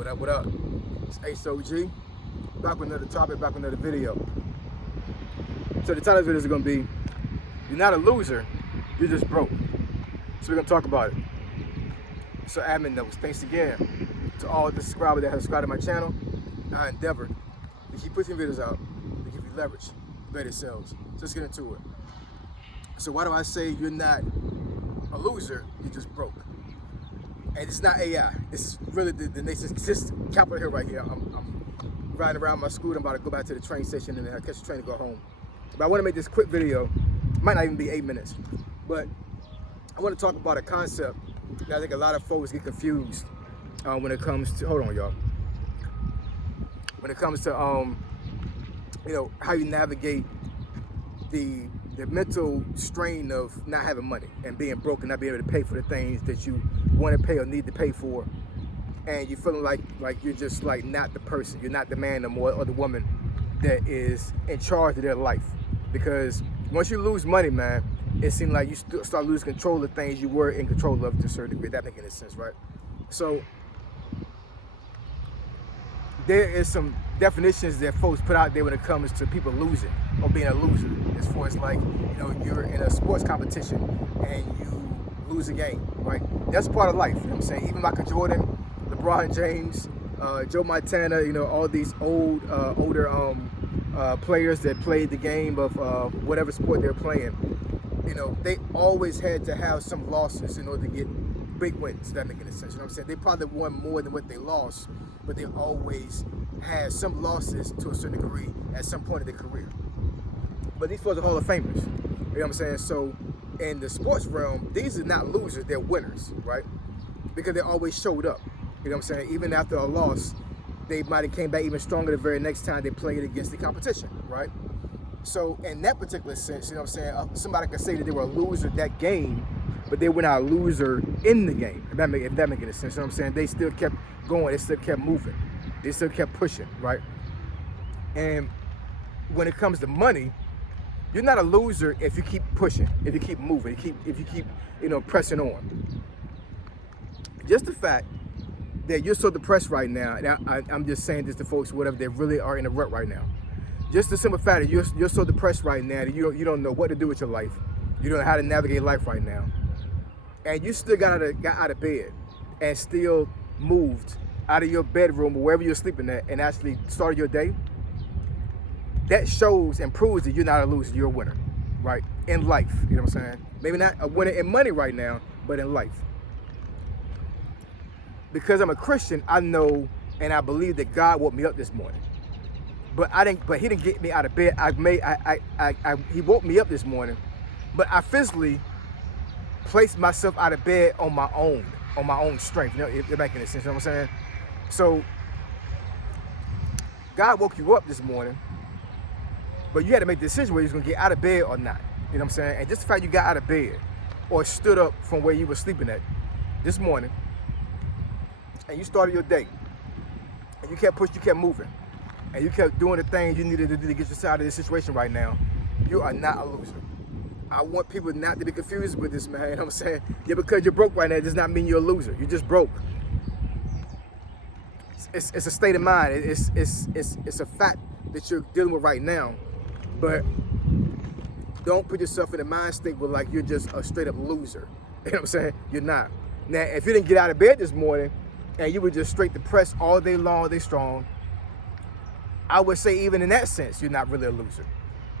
What up, what up? It's HOG, back with another topic, back with another video. So the title of the video is going to be, you're not a loser, you're just broke. So we're going to talk about it. So admin notes, thanks again to all the subscribers that have subscribed to my channel. I endeavor to keep pushing videos out, to give you leverage, to better sales. So let's get into it. So why do I say you're not a loser, you're just broke? And it's not AI. This is really the nation's Capitol Hill right here. I'm riding around my scooter. I'm about to go back to the train station and then I'll catch the train to go home. But I want to make this quick video. It might not even be 8 minutes. But I want to talk about a concept that I think a lot of folks get confused when it comes to, hold on y'all. When it comes to, how you navigate the mental strain of not having money and being broke and not being able to pay for the things that you want to pay or need to pay for, and you feeling like you're just like not the person, you're not the man no more or the woman that is in charge of their life. Because once you lose money, man, it seems like you start losing control of things you were in control of to a certain degree. That makes any sense, right? So there is some definitions that folks put out there when it comes to people losing or being a loser. As far as like, you're in a sports competition and you lose a game, right? That's part of life, you know what I'm saying? Even Michael Jordan, LeBron James, Joe Montana, all these older players that played the game of whatever sport they're playing, they always had to have some losses in order to get big wins. If that makes any sense, you know what I'm saying? They probably won more than what they lost, but they always had some losses to a certain degree at some point in their career. But these folks are Hall of Famers, you know what I'm saying? So in the sports realm, these are not losers, they're winners, right? Because they always showed up, you know what I'm saying? Even after a loss, they might have came back even stronger the very next time they played against the competition, right? So in that particular sense, you know what I'm saying, somebody could say that they were a loser that game, but they were not a loser in the game, if that makes any sense, you know what I'm saying? They still kept going, they still kept moving, they still kept pushing, right? And when it comes to money, you're not a loser if you keep pushing, if you keep moving, if you keep pressing on. Just the fact that you're so depressed right now, and I'm just saying this to folks, whatever, they really are in a rut right now. Just the simple fact that you're so depressed right now that you don't know what to do with your life. You don't know how to navigate life right now. And you still got out of bed and still moved out of your bedroom or wherever you're sleeping at and actually started your day. That shows and proves that you're not a loser, you're a winner, right? In life, you know what I'm saying? Maybe not a winner in money right now, but in life. Because I'm a Christian, I know and I believe that God woke me up this morning. But he didn't get me out of bed. He woke me up this morning, but I physically placed myself out of bed on my own strength. If it makes any sense, you know what I'm saying? So God woke you up this morning, but you had to make the decision whether you was gonna get out of bed or not. You know what I'm saying? And just the fact you got out of bed or stood up from where you were sleeping at this morning, and you started your day, and you kept pushing, you kept moving, and you kept doing the things you needed to do to get yourself out of this situation right now, you are not a loser. I want people not to be confused with this, man. You know what I'm saying? Yeah, because you're broke right now does not mean you're a loser. You're just broke. It's a state of mind. It's a fact that you're dealing with right now. But don't put yourself in a mind state where like you're just a straight up loser. You know what I'm saying? You're not. Now, if you didn't get out of bed this morning and you were just straight depressed all day long, all day strong, I would say even in that sense, you're not really a loser.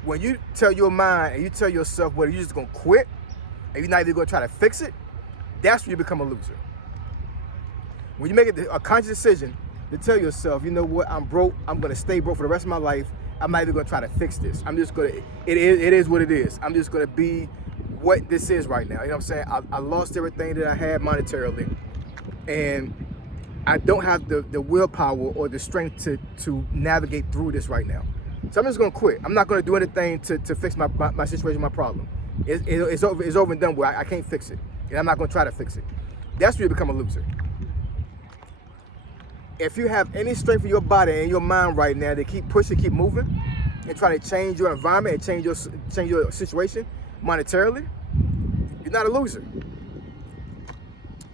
When you tell your mind and you tell yourself whether you're just gonna quit and you're not even gonna try to fix it, that's when you become a loser. When you make a conscious decision to tell yourself, you know what, I'm broke, I'm gonna stay broke for the rest of my life, I'm not even gonna try to fix this. I'm just gonna, it is what it is. I'm just gonna be what this is right now. You know what I'm saying? I lost everything that I had monetarily, and I don't have the willpower or the strength to navigate through this right now. So I'm just gonna quit. I'm not gonna do anything to fix my situation, my problem. It's over and done with. I can't fix it, and I'm not gonna try to fix it. That's when you become a loser. If you have any strength in your body and your mind right now to keep pushing, keep moving, and try to change your environment and change your situation monetarily, you're not a loser.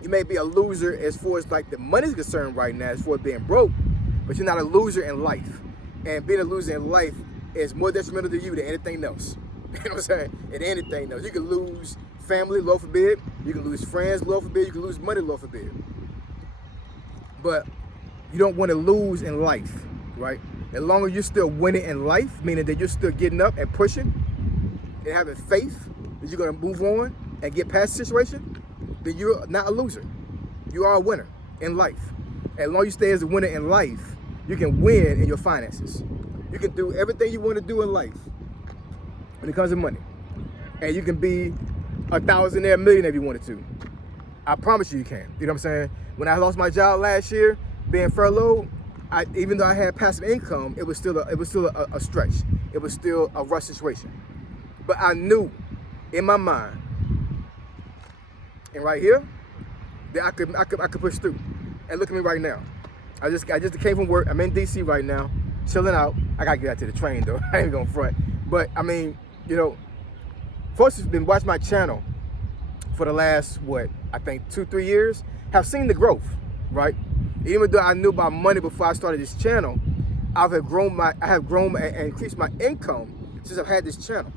You may be a loser as far as like the money's concerned right now, as far as being broke, but you're not a loser in life. And being a loser in life is more detrimental to you than anything else. You know what I'm saying? Than anything else. You can lose family, Lord forbid. You can lose friends, Lord forbid. You can lose money, Lord forbid. But you don't want to lose in life, right? As long as you're still winning in life, meaning that you're still getting up and pushing and having faith that you're going to move on and get past the situation, then you're not a loser. You are a winner in life. As long as you stay as a winner in life, you can win in your finances. You can do everything you want to do in life when it comes to money. And you can be a thousandaire, millionaire if you wanted to. I promise you, you can. You know what I'm saying? When I lost my job last year, being furloughed, even though I had passive income, it was still a stretch. It was still a rough situation. But I knew in my mind, and right here, that I could push through. And look at me right now. I just came from work. I'm in DC right now, chilling out. I gotta get out to the train though. I ain't gonna front. But I mean, you know, folks who've been watching my channel for the last, what, I think 2-3 years, have seen the growth, right? Even though I knew about money before I started this channel, I have grown and increased my income since I've had this channel.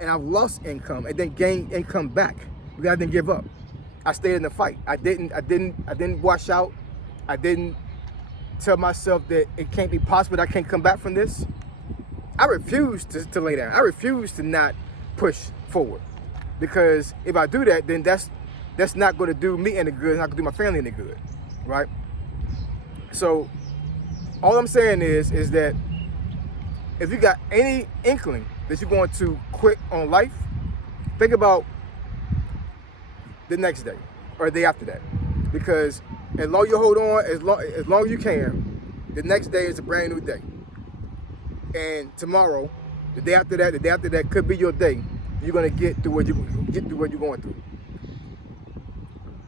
And I've lost income and then gained income back because I didn't give up. I stayed in the fight. I didn't wash out. I didn't tell myself that it can't be possible that I can't come back from this. I refused to lay down. I refused to not push forward, because if I do that, then that's not going to do me any good. It's not going to do my family any good, right? So all I'm saying is that if you got any inkling that you're going to quit on life, think about the next day or the day after that, because as long as you hold on, as long as you can, the next day is a brand new day. And tomorrow, the day after that could be your day. You're gonna get through what you're going through.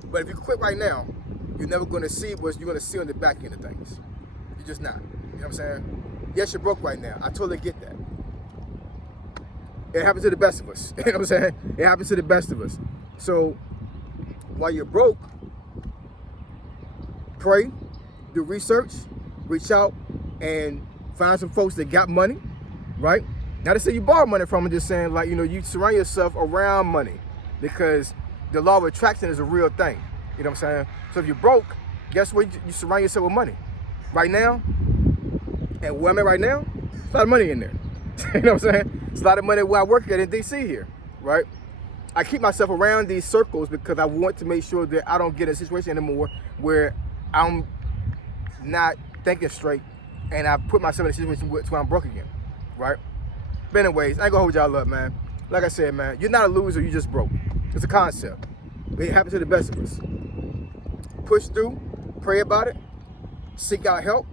But if you quit right now, you're never gonna see what you're gonna see on the back end of things. You're just not. You know what I'm saying? Yes, you're broke right now. I totally get that. It happens to the best of us. You know what I'm saying? It happens to the best of us. So while you're broke, pray, do research, reach out, and find some folks that got money, right? Not to say you borrow money from them, just saying, like, you know, you surround yourself around money, because the law of attraction is a real thing. You know what I'm saying? So if you're broke, guess what? You surround yourself with money. Right now, and where I'm at right now, there's a lot of money in there. You know what I'm saying? It's a lot of money where I work at in DC here, right? I keep myself around these circles because I want to make sure that I don't get in a situation anymore where I'm not thinking straight and I put myself in a situation where I'm broke again, right? But anyways, I ain't gonna hold y'all up, man. Like I said, man, you're not a loser, you just broke. It's a concept. It happens to the best of us. Push through, pray about it, seek out help,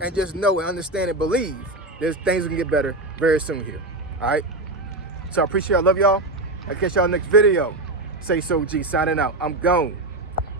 and just know and understand and believe that things are gonna get better very soon here, all right? So I appreciate y'all, love y'all. I'll catch y'all next video. Say so G, signing out. I'm gone.